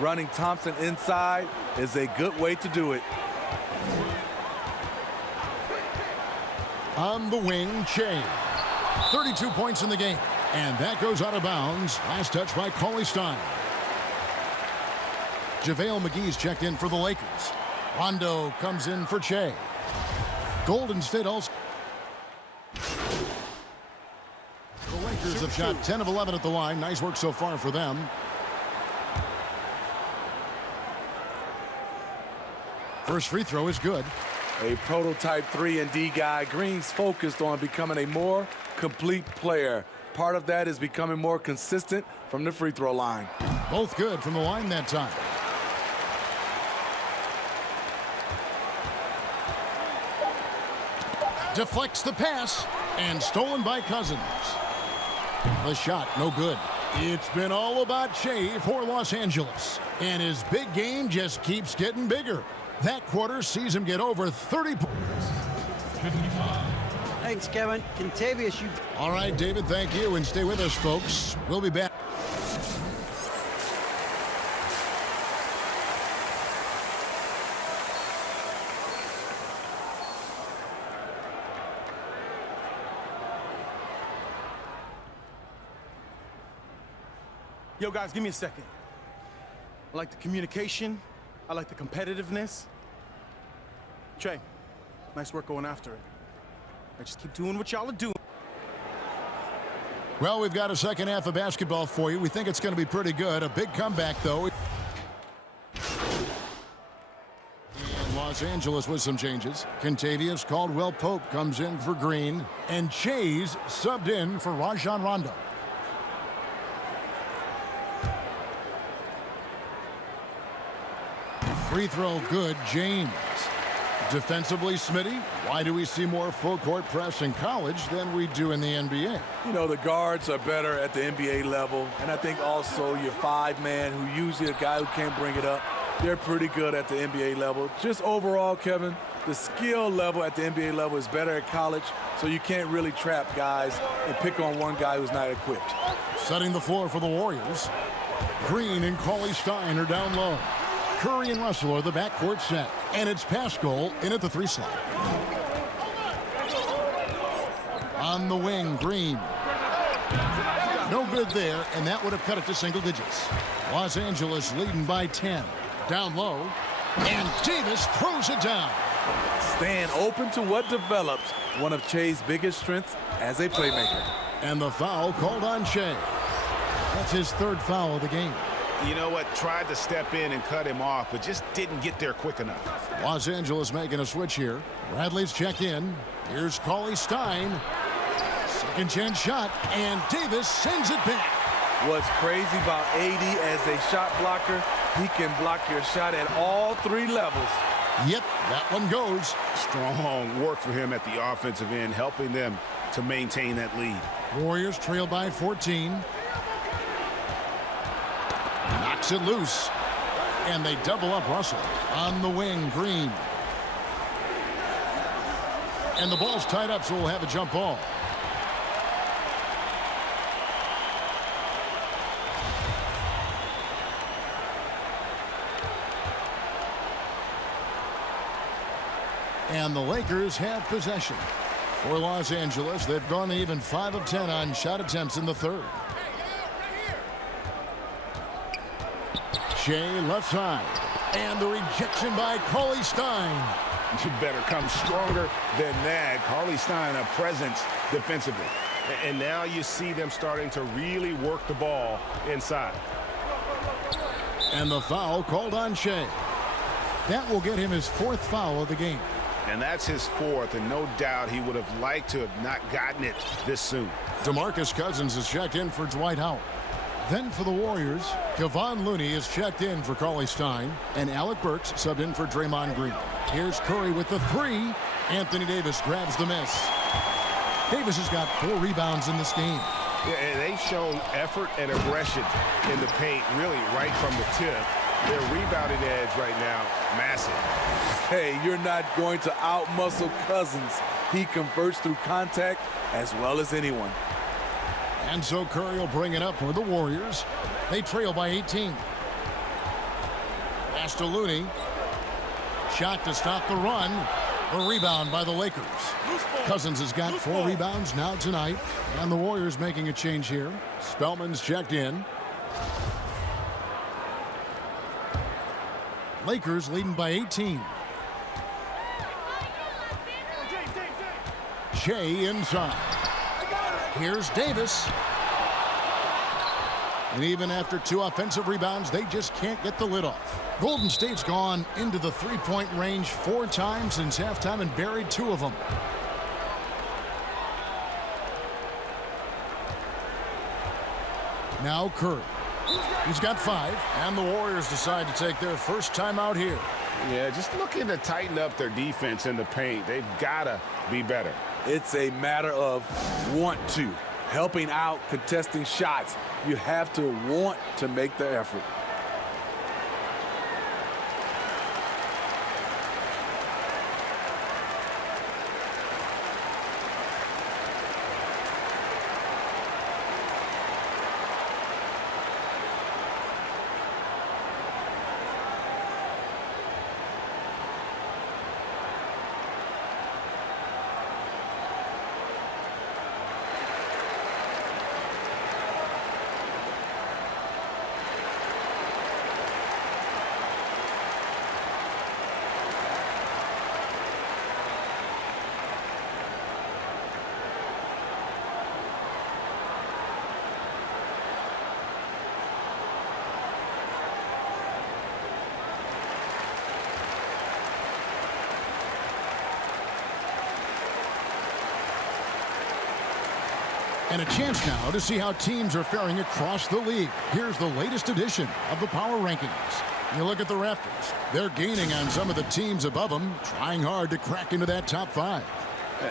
Running Thompson inside is a good way to do it. On the wing, Che. 32 points in the game. And that goes out of bounds. Last touch by Cauley Stein. JaVale McGee's checked in for the Lakers. Rondo comes in for Che. Golden State also. The Lakers have shot 10 of 11 at the line. Nice work so far for them. First free throw is good. A prototype 3-and-D guy. Green's focused on becoming a more complete player. Part of that is becoming more consistent from the free throw line. Both good from the line that time. Deflects the pass and stolen by Cousins. The shot no good. It's been all about Che for Los Angeles, and his big game just keeps getting bigger. That quarter sees him get over 30 points. Thanks, Kevin. Contavious, you... All right, David, thank you, and stay with us, folks. We'll be back. Yo, guys, give me a second. I like the communication. I like the competitiveness. Trey, nice work going after it. Just keep doing what y'all are doing. Well, we've got a second half of basketball for you. We think it's going to be pretty good. A big comeback, though. And Los Angeles with some changes. Contavious Caldwell-Pope comes in for Green. And Che's subbed in for Rajon Rondo. Free throw good, James. Defensively, Smitty, why do we see more full-court press in college than we do in the NBA? You know, the guards are better at the NBA level, and I think also your five-man, who usually a guy who can't bring it up, they're pretty good at the NBA level. Just overall, Kevin, the skill level at the NBA level is better at college, so you can't really trap guys and pick on one guy who's not equipped. Setting the floor for the Warriors. Green and Cauley Stein are down low. Curry and Russell are the backcourt set. And it's Pascal in at the 3 slot. On the wing, Green. No good there, and that would have cut it to single digits. Los Angeles leading by 10. Down low, and Davis throws it down. Staying open to what develops, one of Che's biggest strengths as a playmaker. And the foul called on Che. That's his 3rd foul of the game. You know what? Tried to step in and cut him off, but just didn't get there quick enough. Los Angeles making a switch here. Bradley's checked in. Here's Cauley Stein. Second chance shot, and Davis sends it back. What's crazy about AD as a shot blocker, he can block your shot at all 3 levels. Yep, that one goes. Strong work for him at the offensive end, helping them to maintain that lead. Warriors trail by 14. Knocks it loose. And they double up Russell. On the wing, Green. And the ball's tied up, so we'll have a jump ball. And the Lakers have possession. For Los Angeles, they've gone even 5 of 10 on shot attempts in the 3rd. Che left side. And the rejection by Cauley Stein. You better come stronger than that. Cauley Stein, a presence defensively. And now you see them starting to really work the ball inside. And the foul called on Che. That will get him his 4th foul of the game. And that's his 4th, and no doubt he would have liked to have not gotten it this soon. DeMarcus Cousins is checked in for Dwight Howard. Then for the Warriors, Kevon Looney is checked in for Cauley Stein, and Alec Burks subbed in for Draymond Green. Here's Curry with the 3. Anthony Davis grabs the miss. Davis has got 4 rebounds in this game. Yeah, and they've shown effort and aggression in the paint, really right from the tip. Their rebounding edge right now, massive. Hey, you're not going to out-muscle Cousins. He converts through contact as well as anyone. And so Curry will bring it up for the Warriors. They trail by 18. Pass to Looney. Shot to stop the run. A rebound by the Lakers. Cousins has got 4 rebounds now tonight. And the Warriors making a change here. Spellman's checked in. Lakers leading by 18. Shea inside. Here's Davis. And even after 2 offensive rebounds, they just can't get the lid off. Golden State's gone into the three-point range 4 times since halftime and buried 2 of them. Now Curry. He's got 5, and the Warriors decide to take their first time out here. Yeah, just looking to tighten up their defense in the paint. They've got to be better. It's a matter of want to. Helping out, contesting shots. You have to want to make the effort. And a chance now to see how teams are faring across the league. Here's the latest edition of the Power Rankings. You look at the Raptors. They're gaining on some of the teams above them, trying hard to crack into that top 5.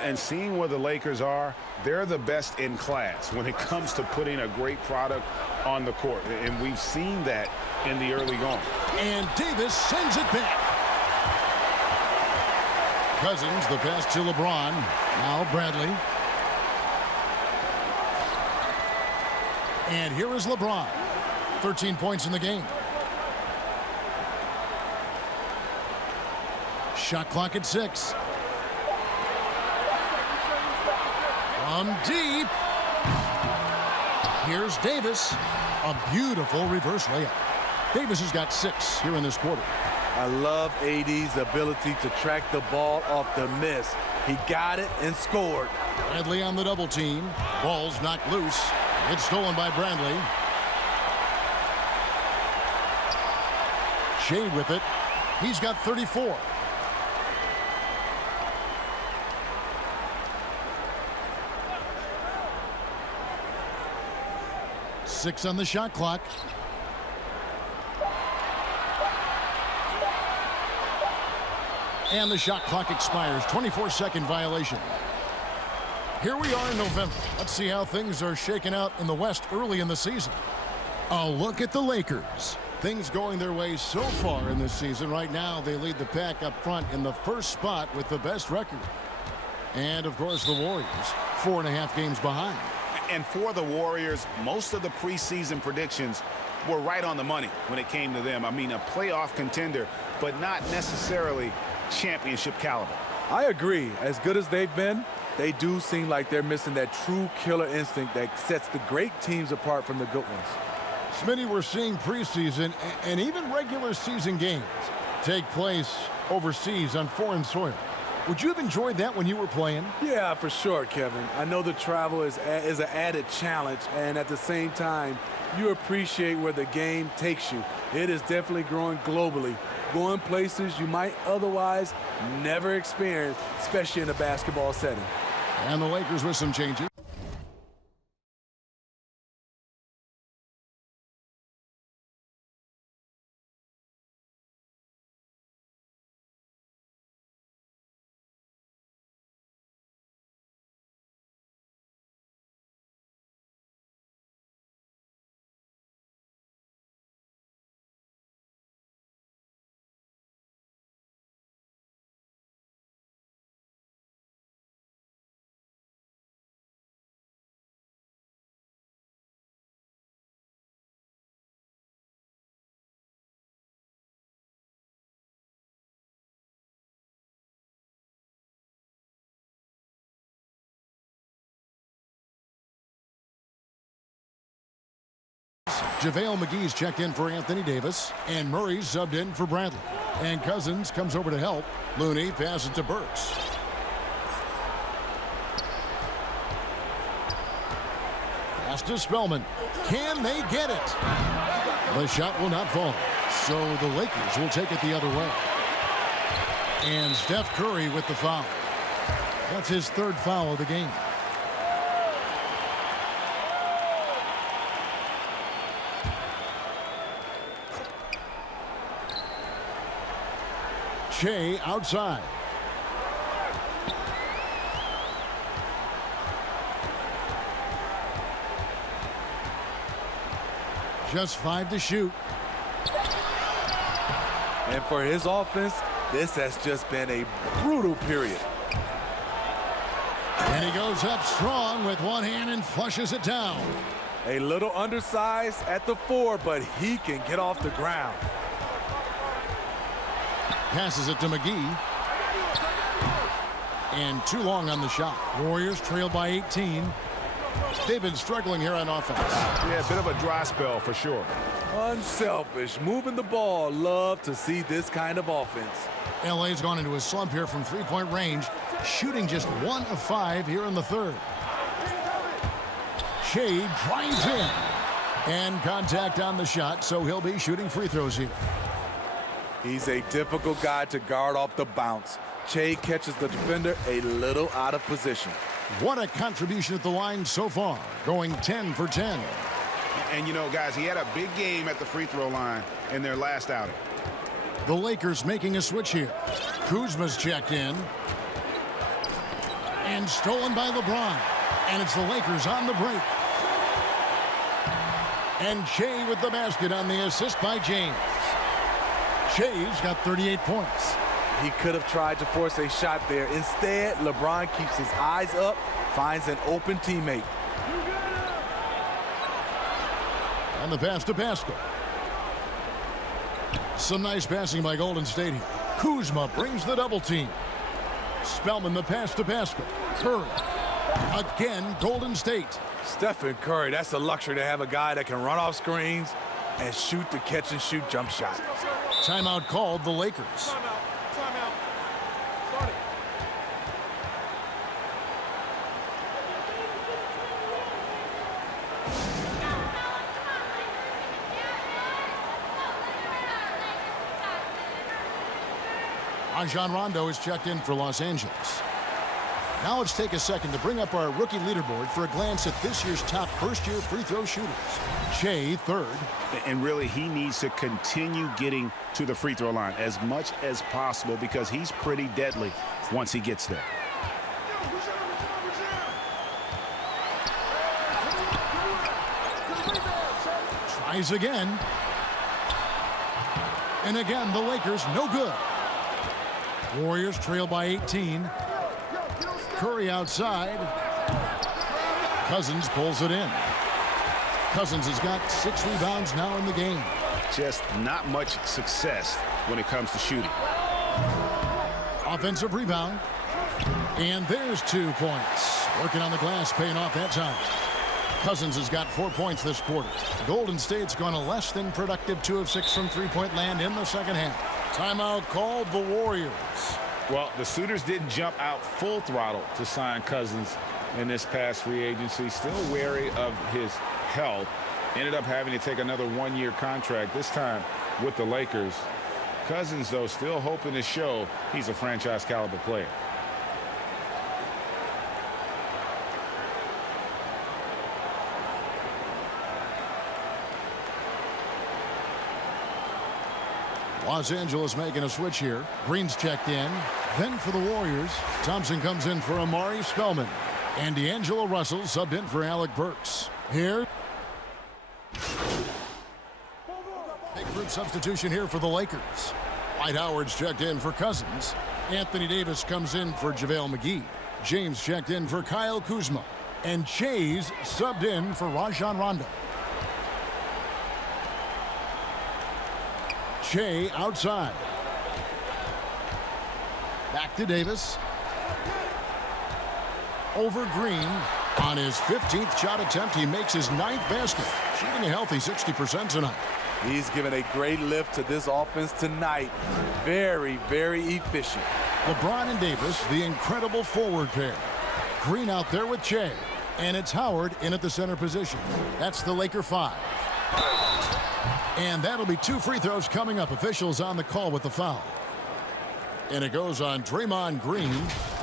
And seeing where the Lakers are, they're the best in class when it comes to putting a great product on the court. And we've seen that in the early going. And Davis sends it back. Cousins, the pass to LeBron. Now Bradley. And here is LeBron. 13 points in the game. Shot clock at 6. From deep. Here's Davis. A beautiful reverse layup. Davis has got 6 here in this quarter. I love AD's ability to track the ball off the miss. He got it and scored. Bradley on the double team. Ball's knocked loose. It's stolen by Bradley. Shea with it. He's got 34. Six on the shot clock. And the shot clock expires. 24-second violation. Here we are in November. Let's see how things are shaking out in the West early in the season. A look at the Lakers. Things going their way so far in this season. Right now, they lead the pack up front in the first spot with the best record. And, of course, the Warriors, 4.5 games behind. And for the Warriors, most of the preseason predictions were right on the money when it came to them. I mean, a playoff contender, but not necessarily championship caliber. I agree. As good as they've been, they do seem like they're missing that true killer instinct that sets the great teams apart from the good ones. Smitty, we're seeing preseason and even regular season games take place overseas on foreign soil. Would you have enjoyed that when you were playing? Yeah, for sure, Kevin. I know the travel is an added challenge, and at the same time, you appreciate where the game takes you. It is definitely growing globally, going places you might otherwise never experience, especially in a basketball setting. And the Lakers with some changes. JaVale McGee's checked in for Anthony Davis. And Murray's subbed in for Bradley. And Cousins comes over to help. Looney passes to Burks. Pass to Spellman. Can they get it? The shot will not fall. So the Lakers will take it the other way. And Steph Curry with the foul. That's his third foul of the game. Shea outside. Just 5 to shoot. And for his offense, this has just been a brutal period. And he goes up strong with one hand and flushes it down. A little undersized at the 4, but he can get off the ground. Passes it to McGee. And too long on the shot. Warriors trail by 18. They've been struggling here on offense. Yeah, a bit of a dry spell for sure. Unselfish, moving the ball. Love to see this kind of offense. LA's gone into a slump here from three-point range, shooting just 1 of 5 here in the third. Shea drives in. And contact on the shot, so he'll be shooting free throws here. He's a difficult guy to guard off the bounce. Che catches the defender a little out of position. What a contribution at the line so far, going 10 for 10. And, you know, guys, he had a big game at the free throw line in their last outing. The Lakers making a switch here. Kuzma's checked in. And stolen by LeBron. And it's the Lakers on the break. And Shea with the basket on the assist by James. Shea's got 38 points. He could have tried to force a shot there. Instead, LeBron keeps his eyes up, finds an open teammate. And the pass to Pascal. Some nice passing by Golden State here. Kuzma brings the double team. Spellman the pass to Pascal. Curry. Again, Golden State. Stephen Curry, that's a luxury to have a guy that can run off screens and shoot the catch-and-shoot jump shot. Timeout called the Lakers. Timeout. Start it. Rajon Rondo is checked in for Los Angeles. Now let's take a second to bring up our rookie leaderboard for a glance at this year's top first-year free throw shooters. Shea, third. And really, he needs to continue getting to the free throw line as much as possible because he's pretty deadly once he gets there. Tries again. And again, the Lakers no good. Warriors trail by 18. Curry outside. Cousins pulls it in. Cousins has got 6 rebounds now in the game. Just not much success when it comes to shooting. Offensive rebound. And there's 2 points. Working on the glass, paying off that time. Cousins has got 4 points this quarter. Golden State's gone a less than productive 2 of 6 from three-point land in the second half. Timeout called the Warriors. Well, the suitors didn't jump out full throttle to sign Cousins in this past free agency. Still wary of his health. Ended up having to take another 1-year contract, this time with the Lakers. Cousins, though, still hoping to show he's a franchise caliber player. Los Angeles making a switch here. Green's checked in. Then for the Warriors, Thompson comes in for Amari Spellman. And D'Angelo Russell subbed in for Alec Burks. Here. Big group substitution here for the Lakers. Dwight Howard's checked in for Cousins. Anthony Davis comes in for JaVale McGee. James checked in for Kyle Kuzma. And Chase subbed in for Rajon Rondo. Shea outside. Back to Davis. Over Green. On his 15th shot attempt, he makes his 9th basket, shooting a healthy 60% tonight. He's given a great lift to this offense tonight. Very, very efficient. LeBron and Davis, the incredible forward pair. Green out there with Che. And it's Howard in at the center position. That's the Laker 5. And that'll be 2 free throws coming up. Officials on the call with the foul. And it goes on Draymond Green.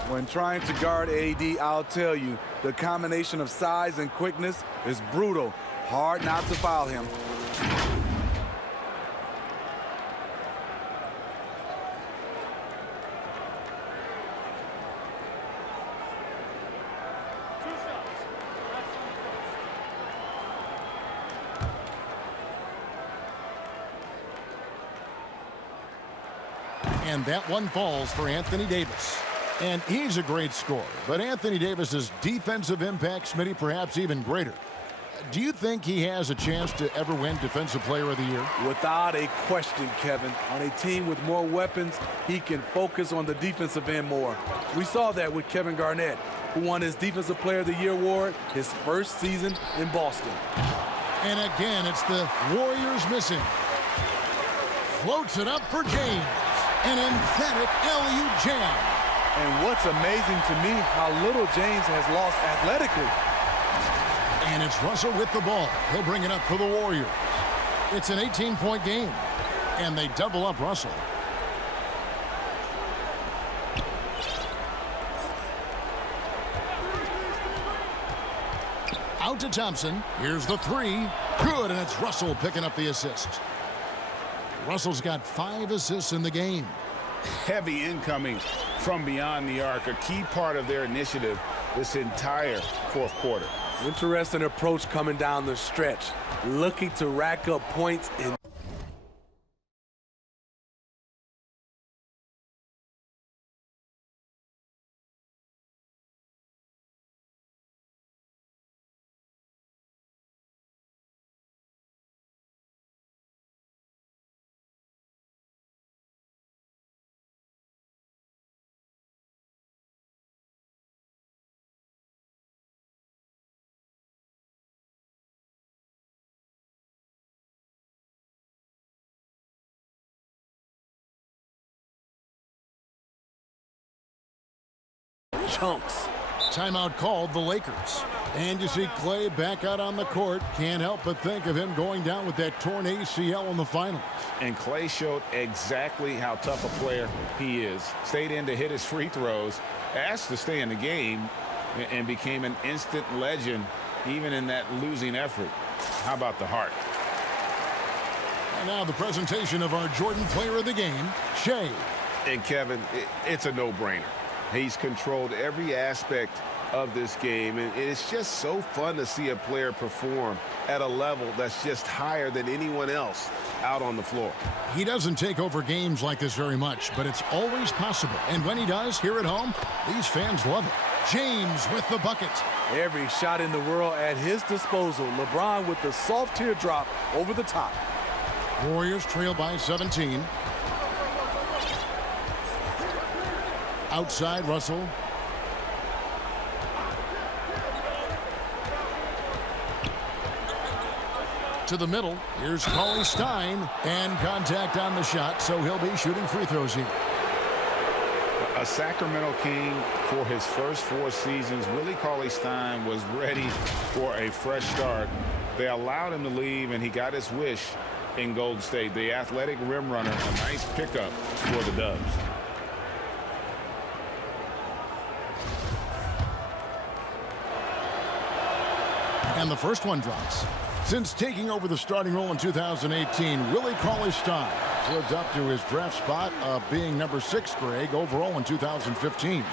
When trying to guard AD, I'll tell you, the combination of size and quickness is brutal. Hard not to foul him. And that one falls for Anthony Davis. And he's a great scorer, but Anthony Davis's defensive impact, Smitty, perhaps even greater. Do you think he has a chance to ever win Defensive Player of the Year? Without a question, Kevin. On a team with more weapons, he can focus on the defensive end more. We saw that with Kevin Garnett, who won his Defensive Player of the Year award his first season in Boston. And again, it's the Warriors missing. Floats it up for James. An emphatic alley-oop jam. And what's amazing to me, how little James has lost athletically. And it's Russell with the ball. He'll bring it up for the Warriors. It's an 18-point game. And they double up Russell. Out to Thompson. Here's the 3. Good, and it's Russell picking up the assist. Russell's got 5 assists in the game. Heavy incoming from beyond the arc, a key part of their initiative this entire fourth quarter. Interesting approach coming down the stretch, looking to rack up points in. Chunks. Timeout called the Lakers. And you see Clay back out on the court. Can't help but think of him going down with that torn ACL in the finals. And Clay showed exactly how tough a player he is. Stayed in to hit his free throws, asked to stay in the game, and became an instant legend even in that losing effort. How about the heart? And now the presentation of our Jordan Player of the Game, Shea. And Kevin, it's a no-brainer. He's controlled every aspect of this game, and it's just so fun to see a player perform at a level that's just higher than anyone else out on the floor. He doesn't take over games like this very much, but it's always possible. And when he does, here at home, these fans love it. James with the bucket. Every shot in the world at his disposal. LeBron with the soft teardrop over the top. Warriors trail by 17. Outside, Russell. To the middle. Here's Cauley Stein. And contact on the shot, so he'll be shooting free throws here. A Sacramento King for his first 4 seasons. Willie Cauley-Stein was ready for a fresh start. They allowed him to leave, and he got his wish in Golden State. The athletic rim runner, a nice pickup for the Dubs. And the first one drops. Since taking over the starting role in 2018, Willie Cauley-Stein lived up to his draft spot of being number 6 Greg overall in 2015. And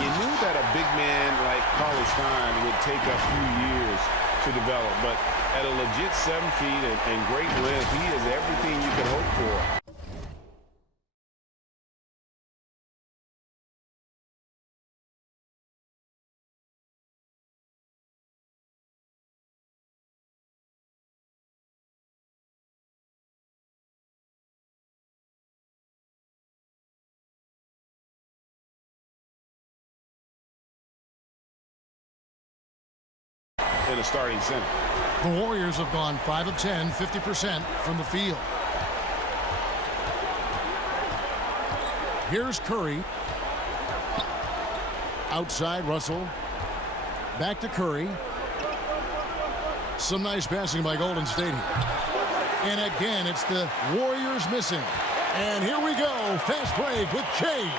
you knew that a big man like Cauley-Stein would take a few years to develop, but at a legit 7 feet and great length, he is everything you could hope for. in a starting center. The Warriors have gone 5 of 10, 50% from the field. Here's Curry. Outside Russell. Back to Curry. Some nice passing by Golden State here. And again, it's the Warriors missing. And here we go. Fast break with Che.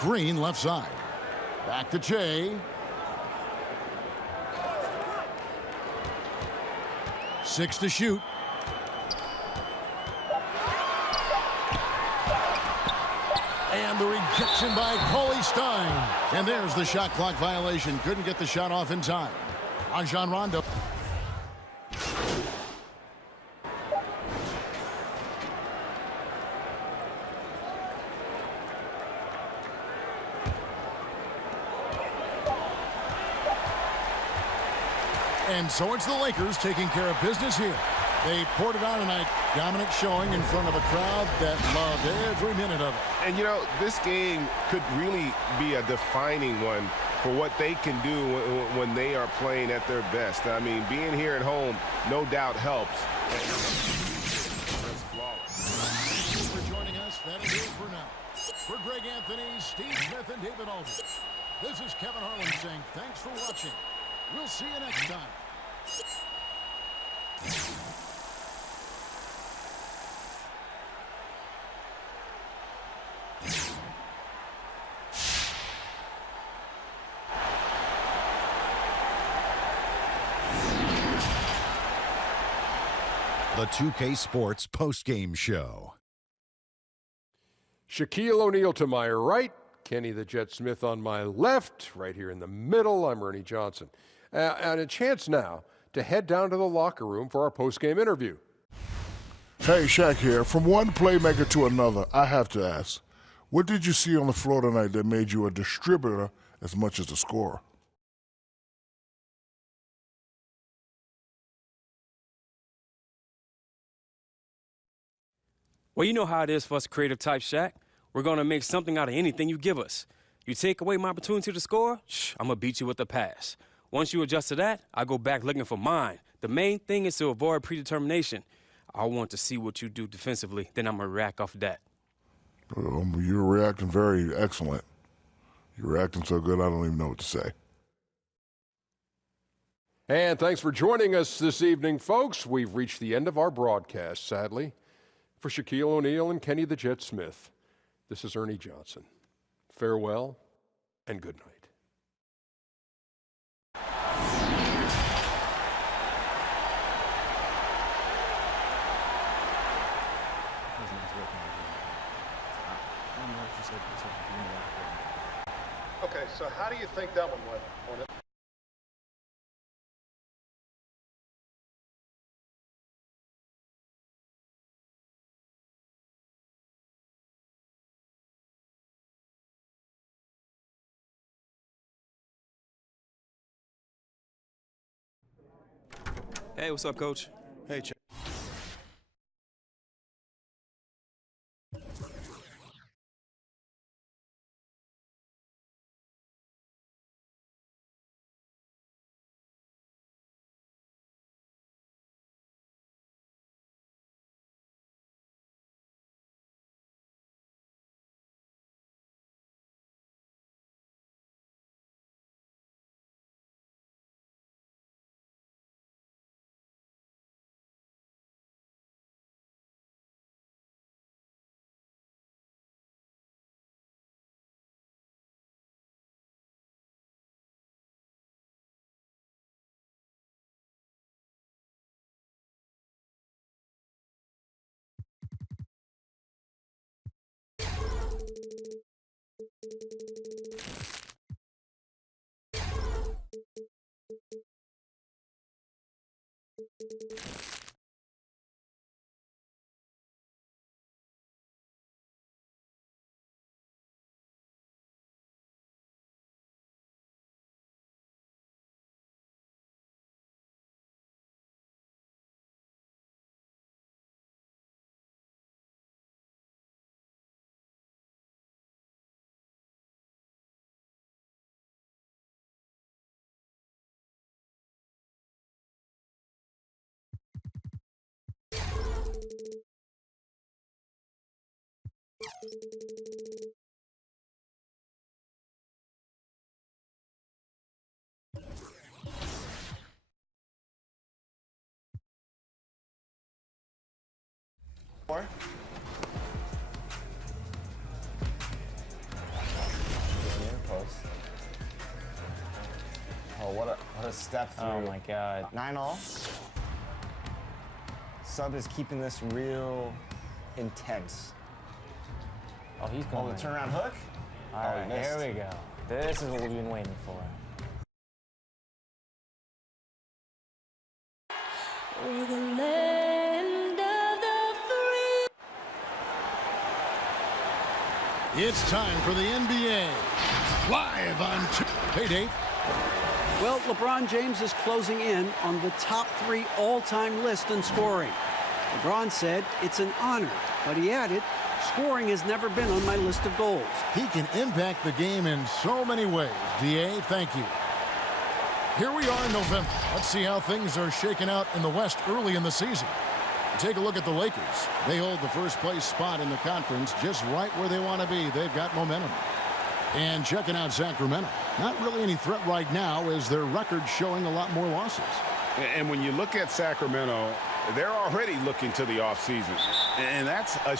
Green left side. Back to Che. 6 to shoot. And the rejection by Cauley Stein. And there's the shot clock violation. Couldn't get the shot off in time. Rajon Rondo. And so it's the Lakers taking care of business here. They poured it on tonight. Dominant showing in front of a crowd that loved every minute of it. And, you know, this game could really be a defining one for what they can do when they are playing at their best. I mean, being here at home, no doubt helps. That's flawless. Thanks for joining us. That'll do it for now. For Greg Anthony, Steve Smith, and David Aldridge, this is Kevin Harlan saying thanks for watching. We'll see you next time. The 2K Sports postgame show. Shaquille O'Neal to my right, Kenny the Jet Smith on my left, right here in the middle. I'm Ernie Johnson. And a chance now to head down to the locker room for our postgame interview. Hey, Shaq here. From one playmaker to another, I have to ask, what did you see on the floor tonight that made you a distributor as much as a scorer? Well, you know how it is for us creative type, Shaq. We're going to make something out of anything you give us. You take away my opportunity to score, I'm going to beat you with a pass. Once you adjust to that, I go back looking for mine. The main thing is to avoid predetermination. I want to see what you do defensively, then I'm going to react off that. You're reacting very excellent. You're reacting so good I don't even know what to say. And thanks for joining us this evening, folks. We've reached the end of our broadcast, sadly. For Shaquille O'Neal and Kenny the Jet Smith, this is Ernie Johnson. Farewell and good night. Okay, so how do you think that one went? Hey, what's up, Coach? Hey, Chuck. Oh, what a step through. Oh my God. 9-all. Sub is keeping this real intense. Oh, he's going. Oh, the turnaround hook. All right, here we go. This is what we've been waiting for. We're the land of the free. It's time for the NBA. Live on Payday. Well, LeBron James is closing in on the top 3 all-time list in scoring. LeBron said it's an honor, but he added, scoring has never been on my list of goals. He can impact the game in so many ways. D.A., thank you. Here we are in November. Let's see how things are shaking out in the West early in the season. Take a look at the Lakers. They hold the first place spot in the conference just right where they want to be. They've got momentum. And checking out Sacramento. Not really any threat right now as their record showing a lot more losses. And when you look at Sacramento, they're already looking to the offseason. And that's a